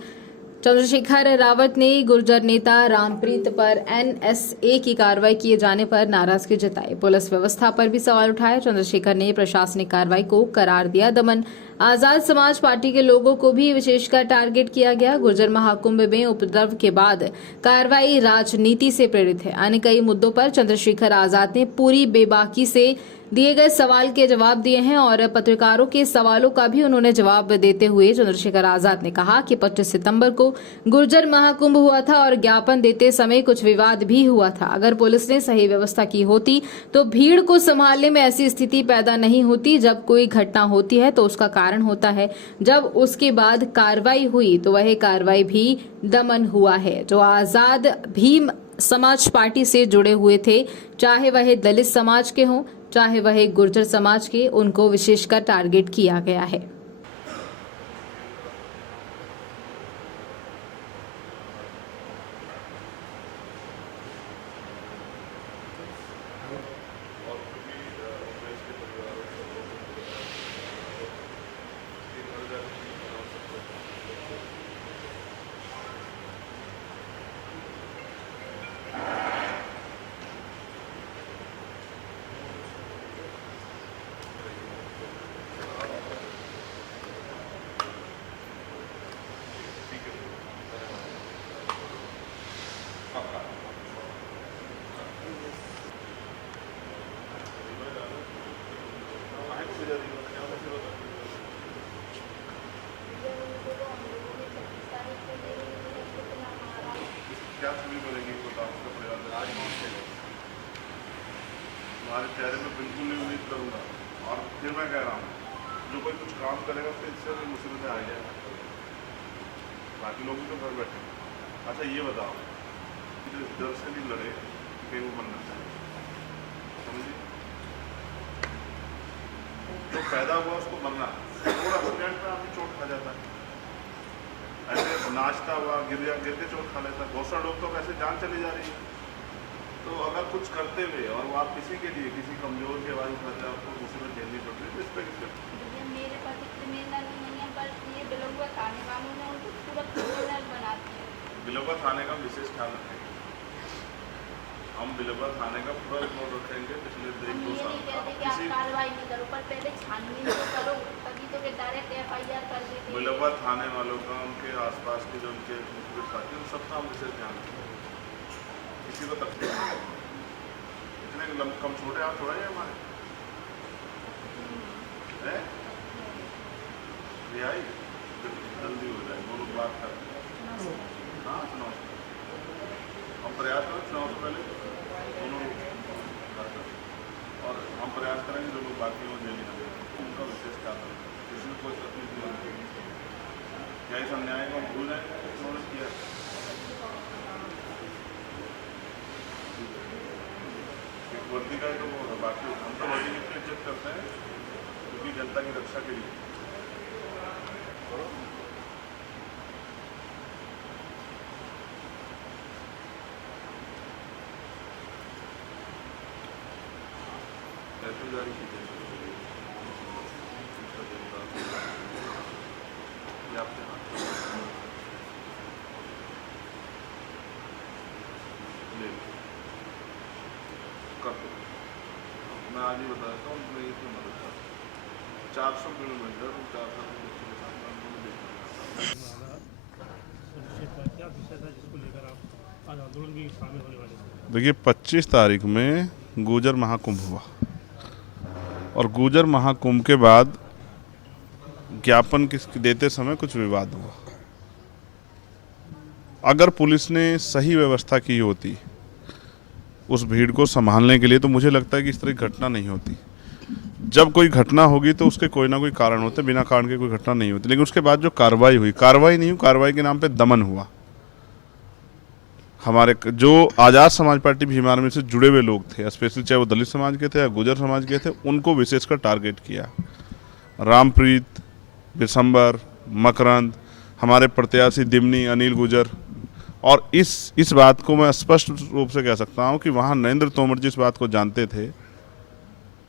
चंद्रशेखर रावत ने गुर्जर नेता रामप्रीत पर NSA की कार्रवाई किए जाने पर नाराजगी जताई। पुलिस व्यवस्था पर भी सवाल उठाए। चंद्रशेखर ने प्रशासनिक कार्रवाई को करार दिया दमन। आजाद समाज पार्टी के लोगों को भी विशेषकर टारगेट किया गया। गुर्जर महाकुंभ में उपद्रव के बाद कार्रवाई राजनीति से प्रेरित है। अन्य कई मुद्दों पर चंद्रशेखर आजाद ने पूरी बेबाकी से दिए गए सवाल के जवाब दिए हैं और पत्रकारों के सवालों का भी उन्होंने जवाब देते हुए चंद्रशेखर आजाद ने कहा कि 25 सितंबर को गुर्जर महाकुंभ हुआ था और ज्ञापन देते समय कुछ विवाद भी हुआ था। अगर पुलिस ने सही व्यवस्था की होती तो भीड़ को संभालने में ऐसी स्थिति पैदा नहीं होती। जब कोई घटना होती है तो उसका कारण होता है। जब उसके बाद कार्रवाई हुई तो वह कार्रवाई भी दमन हुआ है। जो आजाद भीम समाज पार्टी से जुड़े हुए थे, चाहे वह दलित समाज के हों चाहे वह गुर्जर समाज के, उनको विशेषकर टारगेट किया गया है। तुम्हारे चेहरे में बिल्कुल नहीं उम्मीद करूंगा। और फिर मैं कह रहा हूँ, जो कोई कुछ काम करेगा फिर इससे भी मुसीबतें आ जाएगा। बाकी लोग भी तो घर बैठे। अच्छा ये बताओ कि जो डर से नहीं लड़े कहीं वो बनना चाहिए, समझिए। जो पैदा हुआ उसको मरना है। थोड़ा एक्सीडेंट में आदमी चोट खा जाता है, ऐसे नाचता हुआ गिर के चोट खा लेता है। बहुत सारे लोग तो वैसे जान चली जा रही है। तो अगर कुछ करते हुए और वो आप किसी के लिए किसी कमजोर के आवाज उठाते आपको मुसीबत झेलनी पड़ रही है, तो इस पर मेरे पति क्रिमिनल नहीं है, पर ये बिलोंगा थाने वालों ने उनको पूरा क्रिमिनल बना दिया। बिलोंगा थाने का विशेष ख्याल रखेंगे हम। बिलोंगा थाने का पूरा रिपोर्ट रखेंगे पिछले 1-2 साल का। किसी कार्रवाई नहीं करो, पर पहले छानबीन तो करो, तभी तो डायरेक्ट FIR कर देते। बिलोंगा थाने वालों का, उनके आसपास के जो उनके मुखबिर साथी, उन सबका हम विशेष ध्यान रखेंगे। किसी को तकलीफ नहीं। इतने कम छोटे आप थोड़ा ही हमारे रिहाई जल्दी हो जाए। वो लोग बात कर हाँ चुनाव हम प्रयास करें, चुनाव से पहले दोनों लोग बात करें और हम प्रयास करेंगे जो लोग बाकी हो जेल में उनका विशेष ख्याल रखें। किसी को कोई तकलीफ नहीं होगी। क्या इस अन्याय को हम भूल जाएंगे उन्होंने किया। वर्दी का तो वो है, बाकी हम तो वर्दी की इज्जत करते हैं क्योंकि जनता की रक्षा के लिए। जारी की आपके हाथ कर दो। मैं आज ही बता देता हूँ, मैं इसमें मदद कर 400 किलोमीटर 400 बच्चों के साथ क्या विषय था जिसको लेकर आप आज आंदोलन की शामिल होने वाले थे? देखिए 25 तारीख में गुर्जर महाकुंभ हुआ और गुर्जर महाकुंभ के बाद ज्ञापन देते समय कुछ विवाद हुआ। अगर पुलिस ने सही व्यवस्था की होती उस भीड़ को संभालने के लिए तो मुझे लगता है कि इस तरह की घटना नहीं होती। जब कोई घटना होगी तो उसके कोई ना कोई कारण होते, बिना कारण के कोई घटना नहीं होती। लेकिन उसके बाद जो कार्रवाई हुई, कार्रवाई नहीं हुई, कार्रवाई के नाम पे दमन हुआ। हमारे जो आज़ाद समाज पार्टी भीम आर्मी से जुड़े हुए लोग थे, स्पेशली चाहे वो दलित समाज के थे या गुर्जर समाज के थे, उनको विशेषकर टारगेट किया। रामप्रीत, दिसंबर, मकरंद, हमारे प्रत्याशी दिमनी, अनिल गुर्जर। और इस बात को मैं स्पष्ट रूप से कह सकता हूं कि वहां नरेंद्र तोमर जी इस बात को जानते थे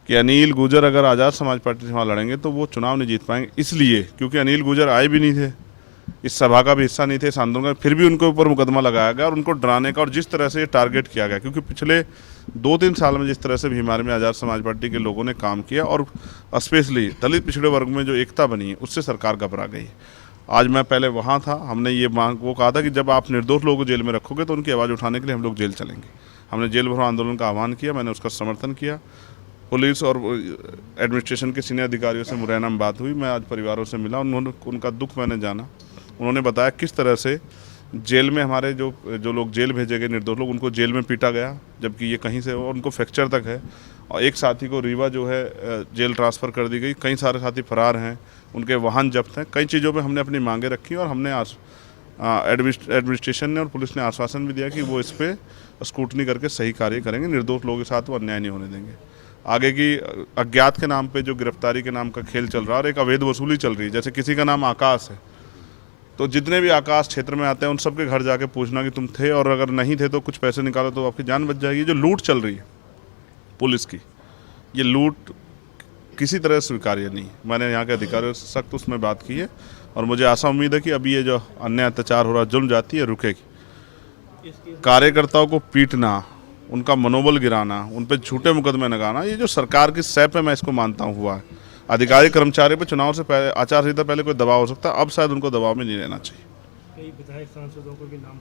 कि अनिल गुर्जर अगर आज़ाद समाज पार्टी से वहाँ लड़ेंगे तो वो चुनाव नहीं जीत पाएंगे। इसलिए क्योंकि अनिल गुर्जर आए भी नहीं थे, इस सभा का भी हिस्सा नहीं थे, इस आंदोलन का, फिर भी उनके ऊपर मुकदमा लगाया गया और उनको डराने का और जिस तरह से ये टारगेट किया गया, क्योंकि पिछले 2-3 साल में जिस तरह से भीम आर्मी आज़ाद समाज पार्टी के लोगों ने काम किया और स्पेशली दलित पिछड़े वर्ग में जो एकता बनी है उससे सरकार घबरा गई। आज मैं पहले वहाँ था, हमने ये मांग वो कहा था कि जब आप निर्दोष लोगों को जेल में रखोगे तो उनकी आवाज़ उठाने के लिए हम लोग जेल चलेंगे। हमने जेल भरो आंदोलन का आह्वान किया, मैंने उसका समर्थन किया। पुलिस और एडमिनिस्ट्रेशन के सीनियर अधिकारियों से मुरैना में बात हुई, मैं आज परिवारों से मिला, उनका दुख मैंने जाना। उन्होंने बताया किस तरह से जेल में हमारे जो लोग जेल भेजे गए निर्दोष लोग, उनको जेल में पीटा गया, जबकि ये कहीं से और उनको फ्रैक्चर तक है। और एक साथी को रीवा जो है जेल ट्रांसफ़र कर दी गई, कई सारे साथी फरार हैं, उनके वाहन जब्त हैं। कई चीज़ों में हमने अपनी मांगें रखी और हमने एडमिनिस्ट्रेशन ने और पुलिस ने आश्वासन भी दिया कि वो इस पर स्क्रूटनी करके सही कार्य करेंगे, निर्दोष लोगों के साथ वो अन्याय नहीं होने देंगे। आगे की अज्ञात के नाम पे जो गिरफ्तारी के नाम का खेल चल रहा है और एक अवैध वसूली चल रही है, जैसे किसी का नाम आकाश है तो जितने भी आकाश क्षेत्र में आते हैं उन सब के घर जाके पूछना कि तुम थे, और अगर नहीं थे तो कुछ पैसे निकालो तो आपकी जान बच जाएगी। जो लूट चल रही है पुलिस की, ये लूट किसी तरह स्वीकार्य नहीं है। मैंने यहाँ के अधिकारियों से सख्त उसमें बात की है और मुझे आशा उम्मीद है कि अभी ये जो अन्याय अत्याचार हो रहा, जुल्म जाती है, रुकेगी। कार्यकर्ताओं को पीटना, उनका मनोबल गिराना, उन पर झूठे मुकदमे लगाना, ये जो सरकार की सैप है, मैं इसको मानता हूँ हुआ है। अधिकारी कर्मचारी पर चुनाव से पहले, आचार संहिता पहले कोई दबाव हो सकता है, अब शायद उनको दबाव में नहीं रहना चाहिए। कई विधायक सांसदों को भी नाम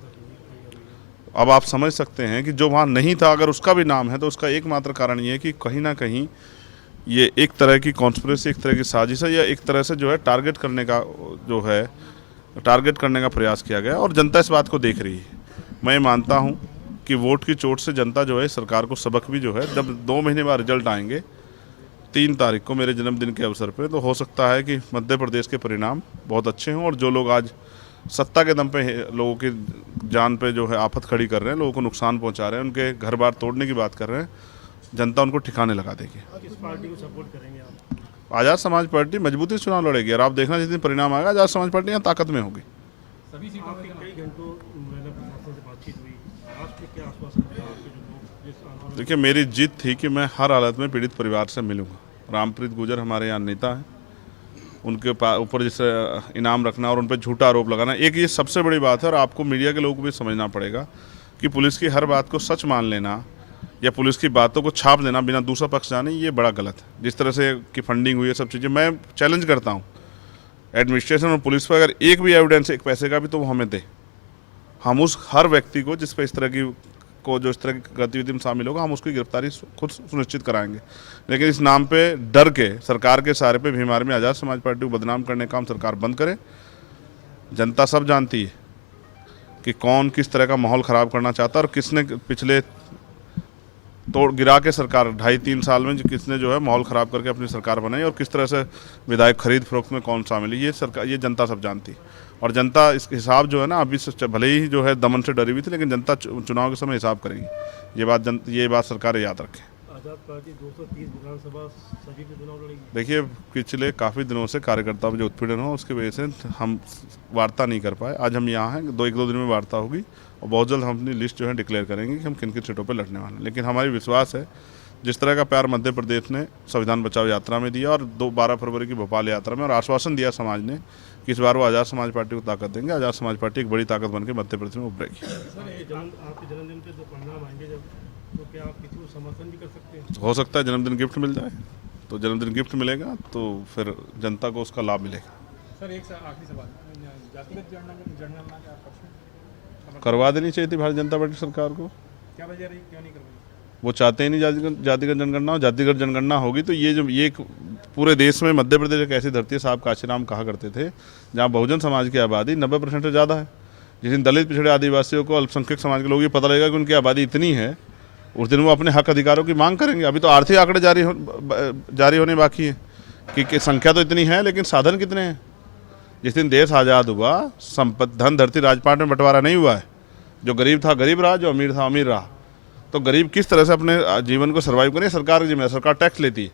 अब आप समझ सकते हैं कि जो वहाँ नहीं था अगर उसका भी नाम है तो उसका एकमात्र कारण ये है कि कहीं ना कहीं ये एक तरह की कॉन्स्पिरेसी, एक तरह की साजिश है, या एक तरह से जो है टारगेट करने का प्रयास किया गया और जनता इस बात को देख रही है। मैं मानता हूँ कि वोट की चोट से जनता जो है सरकार को सबक भी जो है, जब 2 महीने बाद रिजल्ट आएंगे 3 तारीख को मेरे जन्मदिन के अवसर पे, तो हो सकता है कि मध्य प्रदेश के परिणाम बहुत अच्छे हों और जो लोग आज सत्ता के दम पे लोगों की जान पे जो है आफत खड़ी कर रहे हैं, लोगों को नुकसान पहुंचा रहे हैं, उनके घर बार तोड़ने की बात कर रहे हैं, जनता उनको ठिकाने लगा देगी। किस पार्टी को सपोर्ट करेंगे आप? आज़ाद समाज पार्टी मजबूती से चुनाव लड़ेगी और आप देखना जिस दिन परिणाम आएगा आज़ाद समाज पार्टी यहाँ ताकत में होगी। सभी सीटों पर कई घंटों मुरैना प्रशासन से बातचीत हुई, लास्ट में क्या आश्वासन दिया आपके जो लोग जिस आंदोलन? देखिए, मेरी जिद थी कि मैं हर हालत में पीड़ित परिवार से मिलूंगा। रामप्रीत गुर्जर हमारे यहाँ नेता हैं, उनके ऊपर जैसे इनाम रखना और उन पर झूठा आरोप लगाना, एक ये सबसे बड़ी बात है। और आपको मीडिया के लोगों को भी समझना पड़ेगा कि पुलिस की हर बात को सच मान लेना या पुलिस की बातों को छाप देना बिना दूसरा पक्ष जाने, ये बड़ा गलत है। जिस तरह से कि फंडिंग हुई है, सब चीज़ें, मैं चैलेंज करता हूँ एडमिनिस्ट्रेशन और पुलिस पर, अगर एक भी एविडेंस एक पैसे का भी तो वो हमें दे। हम उस हर व्यक्ति को जिस पर इस तरह की जो इस तरह की गतिविधि में शामिल होगा, हम उसकी गिरफ्तारी खुद सुनिश्चित कराएंगे। लेकिन इस नाम पे डर के सरकार के सहारे पे भीम आर्मी आज़ाद समाज पार्टी को बदनाम करने का काम सरकार बंद करे। जनता सब जानती है कि कौन किस तरह का माहौल ख़राब करना चाहता है और किसने पिछले गिरा के सरकार 2.5-3 साल में किसने जो है माहौल ख़राब करके अपनी सरकार बनाई और किस तरह से विधायक खरीद फरोख्त में कौन शामिल है, ये जनता सब जानती है। और जनता इस हिसाब जो है ना, अभी से भले ही जो है दमन से डरी हुई थी, लेकिन जनता चुनाव के समय हिसाब करेगी। ये बात सरकार याद रखे। आज़ाद पार्टी 230 विधानसभा सभी पे चुनाव लड़ेगी। देखिए, पिछले काफ़ी दिनों से कार्यकर्ताओं में जो उत्पीड़न हो उसकी वजह से हम वार्ता नहीं कर पाए। आज हम यहाँ हैं, 1-2 दिन में वार्ता होगी और बहुत जल्द हम अपनी लिस्ट जो है डिक्लेयर करेंगे कि हम किन किन सीटों पर लड़ने वाले हैं। लेकिन हमारी विश्वास है, जिस तरह का प्यार मध्य प्रदेश ने संविधान बचाओ यात्रा में दिया और 12 फरवरी की भोपाल यात्रा में, और आश्वासन दिया समाज ने कि इस बार वो आज़ाद समाज पार्टी को ताकत देंगे, आज़ाद समाज पार्टी एक बड़ी ताकत बनकर मध्य प्रदेश में उभरेगी। आपके जन्मदिन पे जो परिणाम आएंगे जब, तो क्या आप किसी को समर्थन भी कर सकते हैं? हो सकता है जन्मदिन गिफ्ट मिल जाए, तो जन्मदिन गिफ्ट मिलेगा तो फिर जनता को उसका लाभ मिलेगा। सर एक आखिरी सवाल, जातिगत जनगणना का प्रश्न करवा देनी चाहिए थी भारतीय जनता पार्टी सरकार को। क्या वजह रही, क्यों नहीं करवाई? वो चाहते ही नहीं जातिगत जनगणना, और जातिगत जनगणना होगी तो ये पूरे देश में मध्य प्रदेश एक ऐसी धरती है, साहब काशीराम कहा करते थे, जहाँ बहुजन समाज की आबादी 90% से ज़्यादा है। जिस दिन दलित पिछड़े आदिवासियों को, अल्पसंख्यक समाज के लोग ये पता लगेगा कि उनकी आबादी इतनी है, उस दिन वो अपने हक अधिकारों की मांग करेंगे। अभी तो आर्थिक आंकड़े जारी होने बाकी है कि संख्या तो इतनी है, लेकिन साधन कितने हैं। जिस दिन देश आज़ाद हुआ, संपत्ति, धन, धरती, राजपाट में बंटवारा नहीं हुआ है। जो गरीब था गरीब रहा, जो अमीर था अमीर रहा। तो गरीब किस तरह से अपने जीवन को सर्वाइव करें, सरकार की जिम्मेदारी। सरकार टैक्स लेती है।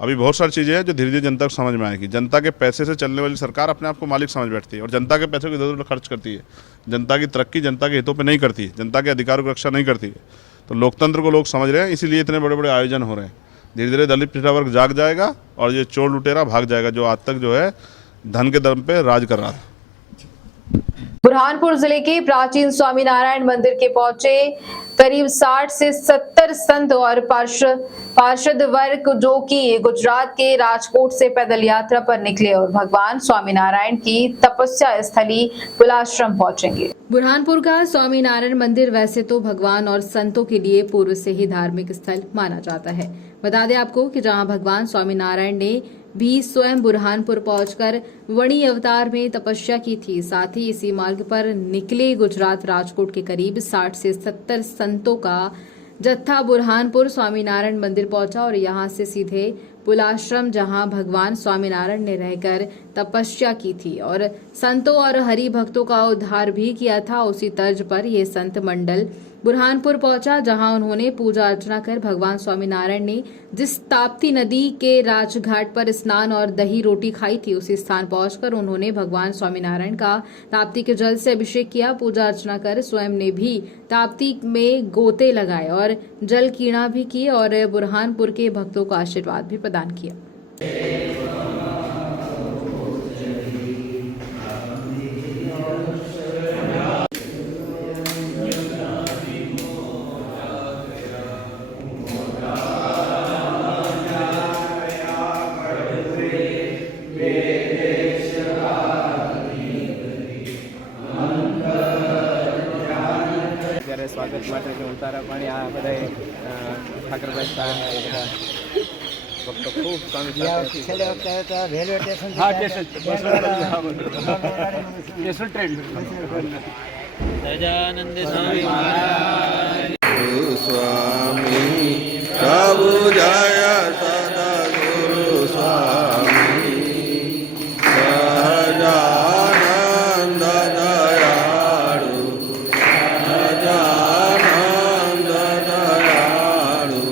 अभी बहुत सारी चीज़ें हैं जो धीरे धीरे जनता को समझ में आएगी। जनता के पैसे से चलने वाली सरकार अपने आप को मालिक समझ बैठती है और जनता के पैसे को इधर उधर खर्च करती है। जनता की तरक्की जनता के हितों पे नहीं करती है, जनता के अधिकारों की रक्षा नहीं करती है। तो लोकतंत्र को लोग समझ रहे हैं, इसीलिए इतने बड़े बड़े आयोजन हो रहे हैं। धीरे धीरे दलित पिछड़ा वर्ग जाग जाएगा और ये चोर लुटेरा भाग जाएगा, जो आज तक जो है धन के दम पे राज कर रहा था। बुरहानपुर जिले के प्राचीन स्वामीनारायण मंदिर के पहुंचे करीब 60 से 70 संत और पार्षद वर्ग, जो कि गुजरात के राजकोट से पैदल यात्रा पर निकले और भगवान स्वामीनारायण की तपस्या स्थली पुलाश्रम पहुंचेंगे। बुरहानपुर का स्वामीनारायण मंदिर वैसे तो भगवान और संतों के लिए पूर्व से ही धार्मिक स्थल माना जाता है। बता दें आपको कि जहां भगवान स्वामीनारायण ने भी स्वयं बुरहानपुर पहुंचकर वणी अवतार में तपस्या की थी। साथ ही इसी मार्ग पर निकले गुजरात राजकोट के करीब 60 से 70 संतों का जत्था बुरहानपुर स्वामीनारायण मंदिर पहुंचा और यहां से सीधे पुलाश्रम, जहां भगवान स्वामीनारायण ने रहकर तपस्या की थी और संतों और हरि भक्तों का उद्धार भी किया था। उसी तर्ज पर यह संत मंडल बुरहानपुर पहुंचा, जहां उन्होंने पूजा अर्चना कर भगवान स्वामीनारायण ने जिस ताप्ती नदी के राजघाट पर स्नान और दही रोटी खाई थी, उसी स्थान पहुंचकर उन्होंने भगवान स्वामीनारायण का ताप्ती के जल से अभिषेक किया। पूजा अर्चना कर स्वयं ने भी ताप्ती में गोते लगाए और जल कीड़ा भी किए और बुरहानपुर के भक्तों को आशीर्वाद भी प्रदान किया। સ્વાગત માટે ઉતારા પાણી આ બધા ઠાકરભાઈ શાહ બધા ભક્તો ખૂબ છેલ્લે વખતે railway station special train Sahajanand Swami પ્રભુ જય સદા ગુરુ સ્વામી સહજાનંદ દયાળુ સહજાનંદ દયાળુ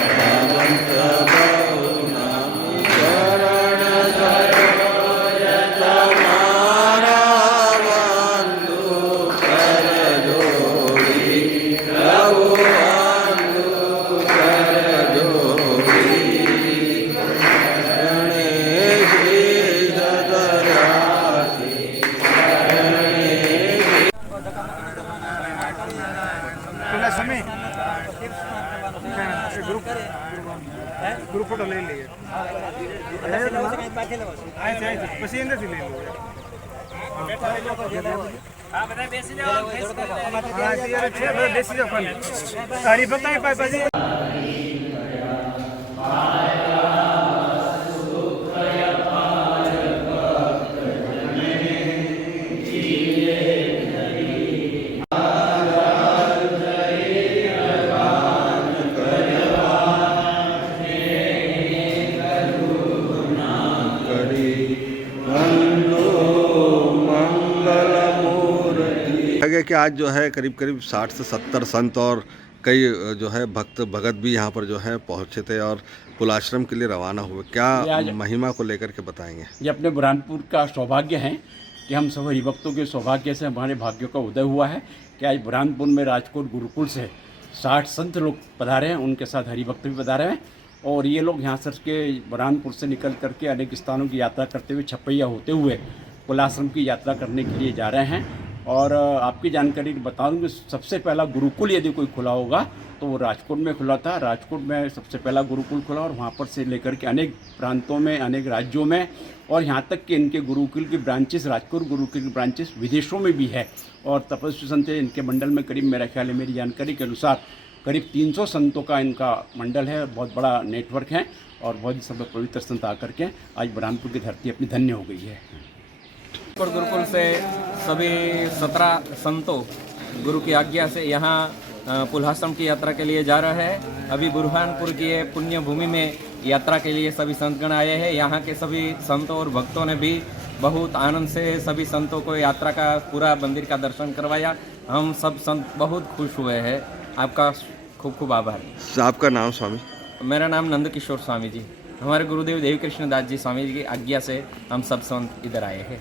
ભગવંત બહુનામી ચરણ સરોજ તમારા બંધુ કર જોડી પ્રભુ બંધુ કર જોડી ગણેશી સદરાશી ગ્રુપ ફોટો લઈ લઈએ પછી અંદરથી લઈ લઈએ બેસી જાઓ હરિભક્ત પછી है कि आज जो है करीब करीब 60 से 70 संत और कई जो है भगत भी यहाँ पर जो है पहुँचे थे और पुलाश्रम के लिए रवाना हुए। क्या महिमा को लेकर के बताएंगे? ये अपने बुरहानपुर का सौभाग्य है कि हम सब हरिभक्तों के सौभाग्य से हमारे भाग्यों का उदय हुआ है कि आज बुरहानपुर में राजकोट गुरुकुल से 60 संत लोग पधारे हैं, उनके साथ हरिभक्त भी पधारे हैं और ये लोग यहाँ सर के बुरहानपुर से निकल करके अनेक स्थानों की यात्रा करते हुए छपैया होते हुए पुलाश्रम की यात्रा करने के लिए जा रहे हैं और आपकी जानकारी बता दूं कि सबसे पहला गुरुकुल यदि कोई खुला होगा तो वो राजकोट में खुला था। राजकोट में सबसे पहला गुरुकुल खुला और वहाँ पर से लेकर के अनेक प्रांतों में, अनेक राज्यों में, और यहाँ तक कि इनके गुरुकुल की ब्रांचेस, राजकोट गुरुकुल की ब्रांचेस विदेशों में भी है। और तपस्वी संत इनके मंडल में करीब, मेरा ख्याल है, मेरी जानकारी के अनुसार करीब 300 संतों का इनका मंडल है। बहुत बड़ा नेटवर्क है और बहुत ही सब पवित्र संत आकर के आज बुरहानपुर की धरती अपनी धन्य हो गई है। गुरुकुल से सभी 17 संतों गुरु की आज्ञा से यहाँ पुलहाश्रम की यात्रा के लिए जा रहे हैं। अभी बुरहानपुर की ये पुण्य भूमि में यात्रा के लिए सभी संतगण आए हैं। यहाँ के सभी संतों और भक्तों ने भी बहुत आनंद से सभी संतों को यात्रा का, पूरा मंदिर का दर्शन करवाया। हम सब संत बहुत खुश हुए हैं। आपका खूब खूब आभार। आपका नाम स्वामी? मेरा नाम नंद किशोर स्वामी जी। हमारे गुरुदेव देवी कृष्ण दास जी स्वामी जी की आज्ञा से हम सब संत इधर आए हैं।